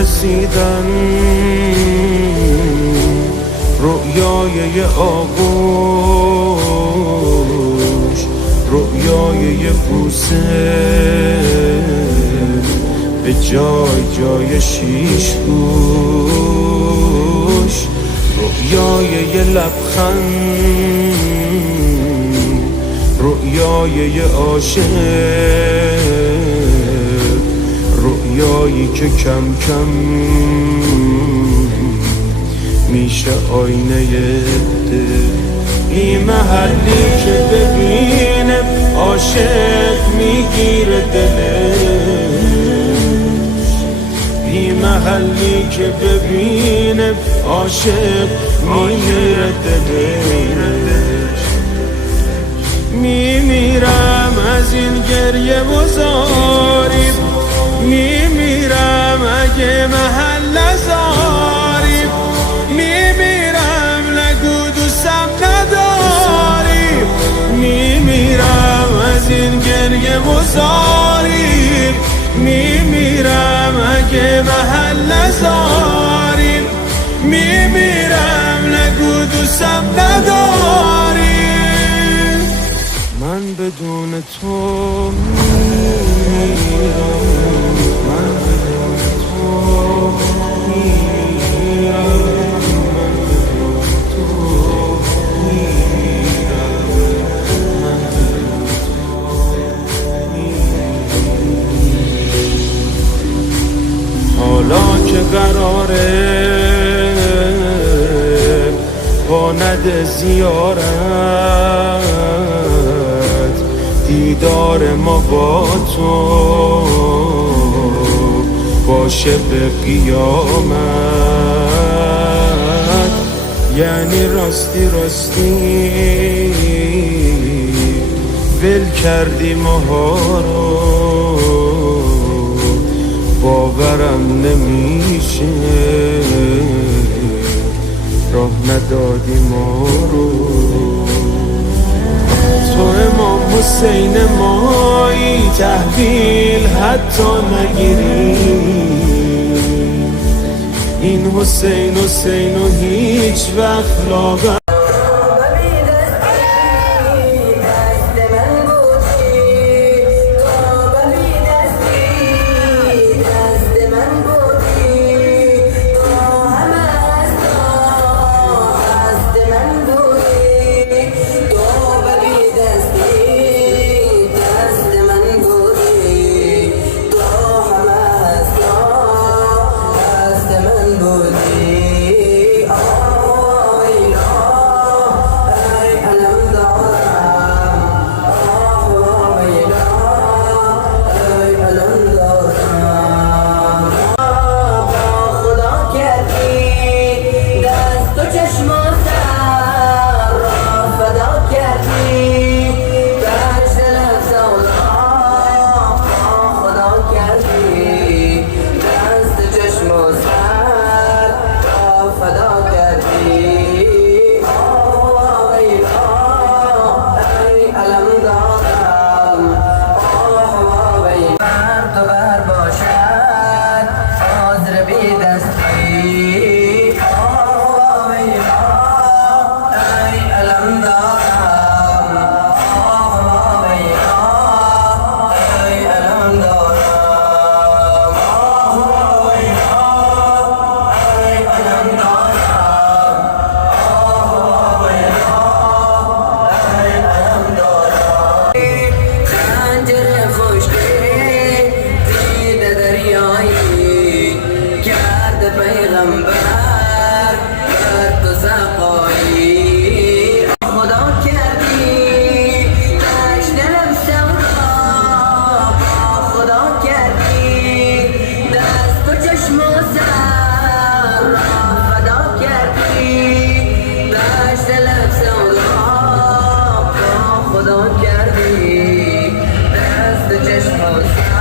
رسیدن، رؤیای یه آغوش، رؤیای یه بوسه به جای جای شیش گوش، رؤیای یه لبخند، رؤیای یه عاشق، رؤیایی که کم کم میشه آینه دل. این محلی که ببینه عاشق میگیره دلش، این محلی که ببینه عاشق میگیره دلش. میمیرم از این گریه و زاری، میمیرم اگه محل نزاری، میمیرم نگو دوستم نداری، میمیرم از این گریه و زاری، میمیرم اگه محل نزاری، میمیرم نگو دوستم نداری. من بدون تو میمیرم، من بدون تو میمیرم، من بدون تو میمیرم، من بدون تو میمیرم. حالا که قراره با نده زیارت، دیدار ما با تو باشه به قیامت، یعنی راستی ول کردی ماها رو، باورم نمیشه راه ندادی ما رو. تو امام حسین مایی، تحویل حتی نگیری، این حسین و هیچ وقت لاغر خدا کردی دست چشم